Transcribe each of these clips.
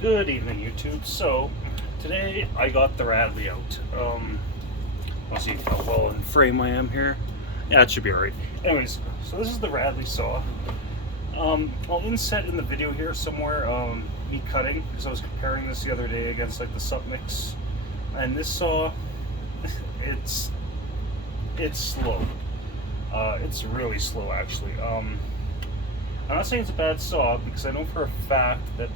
Good evening, YouTube. So, today I got the Radley out. Let's see how well in frame I am here. Yeah, it should be alright. Anyways, so this is the Radley saw. I'll inset in the video here somewhere me cutting, because I was comparing this the other day against like the Submix. And this saw, it's slow. It's really slow actually. I'm not saying it's a bad saw, because I know for a fact that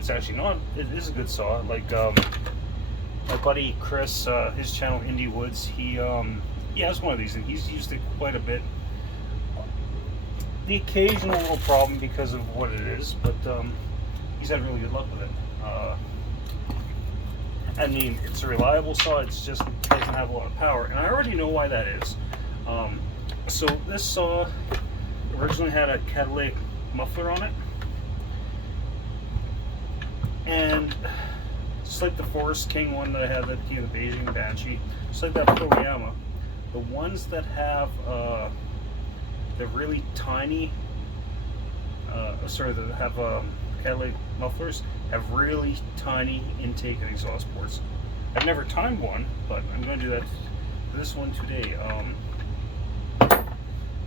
it's actually not. It is a good saw. Like my buddy Chris, his channel Indie Woods, he has one of these and he's used it quite a bit. The occasional little problem because of what it is, but he's had really good luck with it. I mean, it's a reliable saw. It's just doesn't have a lot of power, and I already know why that is. So this saw originally had a catalytic muffler on it, and just like the Forest King one that I had, the Beijing Banshee, just like that Proyama, the ones that have the really tiny, that have catalytic mufflers, have really tiny intake and exhaust ports. I've never timed one, but I'm going to do that for this one today.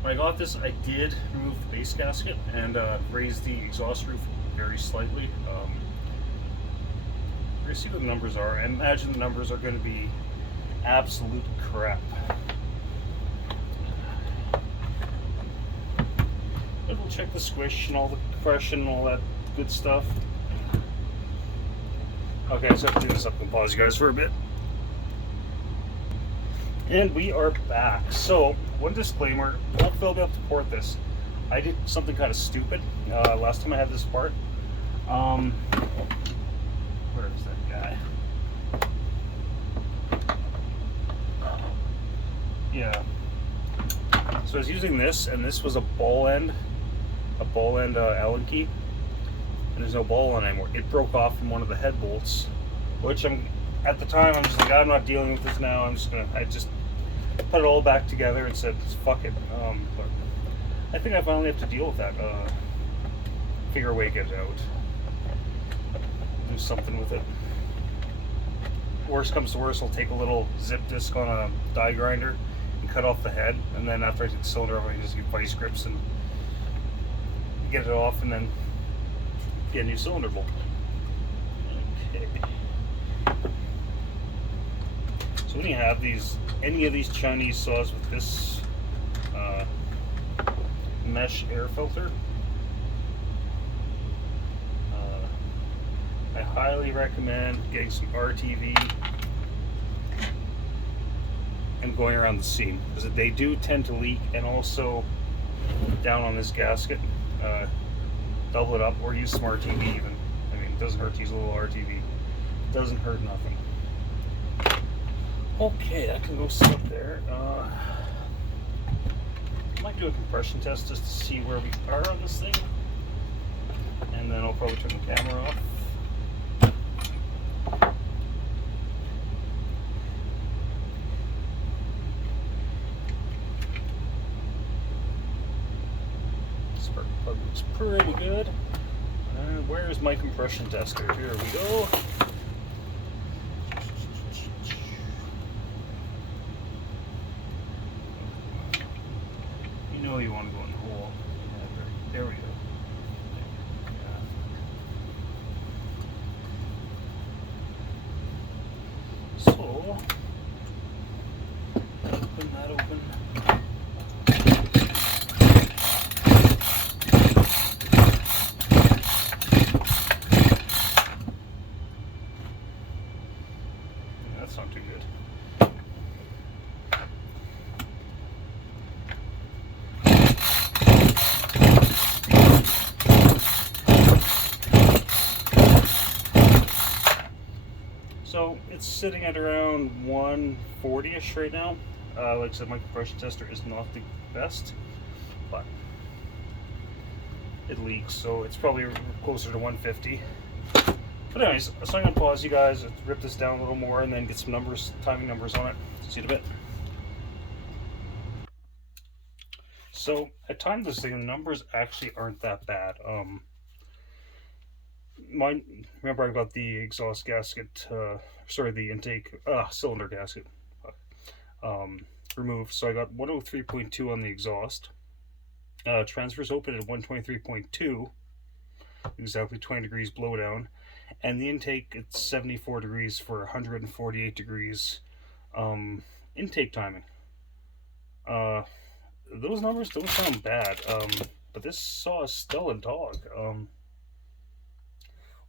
When I got this, I did remove the base gasket and raise the exhaust roof very slightly. We're going to see what the numbers are. I imagine the numbers are going to be absolute crap. But we'll check the squish and all the compression and all that good stuff. Okay, so I have to do this up and pause you guys for a bit. And we are back. So, one disclaimer, hopefully I'll be able to port this. I did something kind of stupid last time I had this part. Where is that guy? Yeah. So I was using this, and this was a ball end Allen key, and there's no ball on it anymore. It broke off from one of the head bolts, which at the time I'm just like, I'm not dealing with this now. I just put it all back together and said, fuck it. But I think I finally have to deal with that. Figure a way to get it out. Do something with it. Worst comes to worst, I'll take a little zip disc on a die grinder and cut off the head, and then after I take the cylinder off, I can just get vice grips and get it off, and then get a new cylinder bolt. Okay. So when you have any of these Chinese saws with this mesh air filter, I highly recommend getting some RTV and going around the seam, because they do tend to leak, and also down on this gasket. Double it up or use some RTV even. I mean, it doesn't hurt to use a little RTV. It doesn't hurt nothing. Okay, that can go sit up there. I might do a compression test just to see where we are on this thing. And then I'll probably turn the camera off. Spark plug looks pretty good. And where's my compression tester? Here we go. You know you want to go in the hole. There we go. So, open that open. That's not too good. So it's sitting at around 140-ish right now. Like I said, my compression tester is not the best, but it leaks, so it's probably closer to 150. But anyways, so I'm going to pause you guys, rip this down a little more, and then get some timing numbers on it. See you in a bit. So I timed this thing, the numbers actually aren't that bad. mine. Remember, I got the exhaust gasket. Sorry, the intake cylinder gasket removed. So I got 103.2 on the exhaust. Transfers open at 123.2, exactly 20 degrees blowdown, and the intake it's 74 degrees for 148 degrees intake timing. Those numbers don't sound bad, but this saw is still a dog.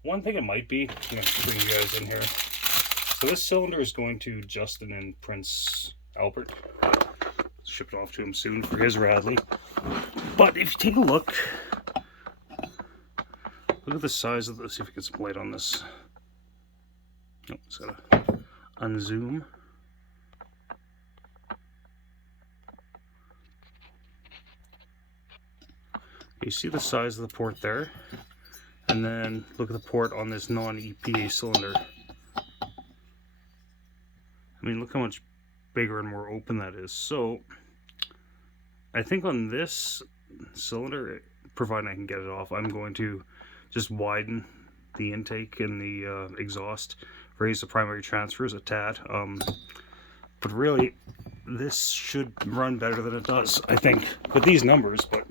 One thing it might be, I'm going to bring you guys in here. So this cylinder is going to Justin and Prince Albert. Shipped off to him soon for his Radley. But if you take a look at the size of this. See if we get some light on this. Oh, just gotta unzoom. You see the size of the port there, and then look at the port on this non-EPA cylinder. I mean, look how much bigger and more open that is. So I think on this cylinder, providing I can get it off, I'm going to just widen the intake and the exhaust, raise the primary transfers a tad. But really, this should run better than it does, I think, with these numbers. But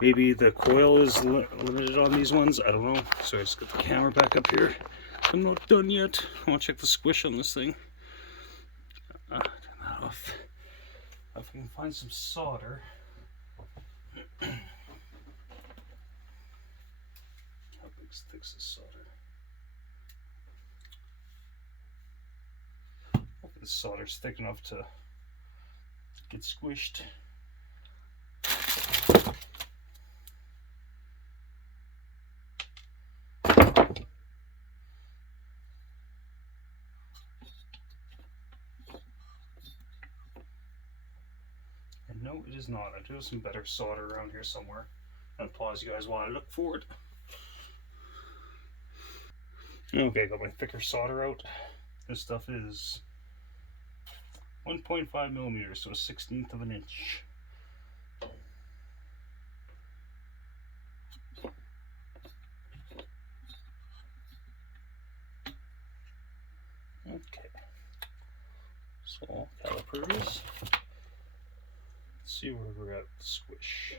maybe the coil is limited on these ones. I don't know. So I just get the camera back up here. I'm not done yet. I want to check the squish on this thing. Turn that off. If I can find some solder. How thick's this solder? Hopefully the solder's thick enough to get squished. And no, it is not. I do have some better solder around here somewhere. I'll pause you guys while I look for it. Okay, got my thicker solder out. This stuff is 1.5 millimeters, so a 1/16 of an inch. Okay, so calipers. Let's see where we're at with the squish.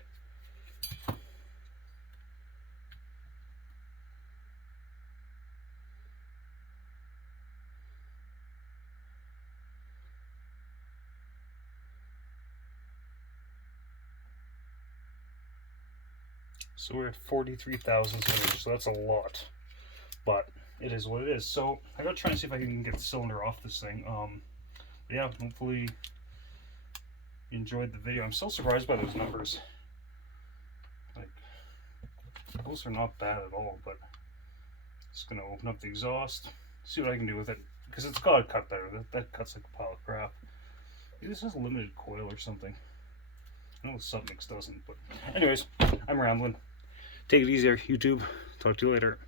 So we're at 43,000 centimeters, so that's a lot, but it is what it is. So I gotta try and see if I can get the cylinder off this thing. But yeah, hopefully you enjoyed the video. I'm still surprised by those numbers. Like, those are not bad at all, but just gonna open up the exhaust, see what I can do with it, because it's gotta cut better. That cuts like a pile of crap. Maybe this has a limited coil or something. I know the submix doesn't, but anyways, I'm rambling. Take it easier, YouTube. Talk to you later.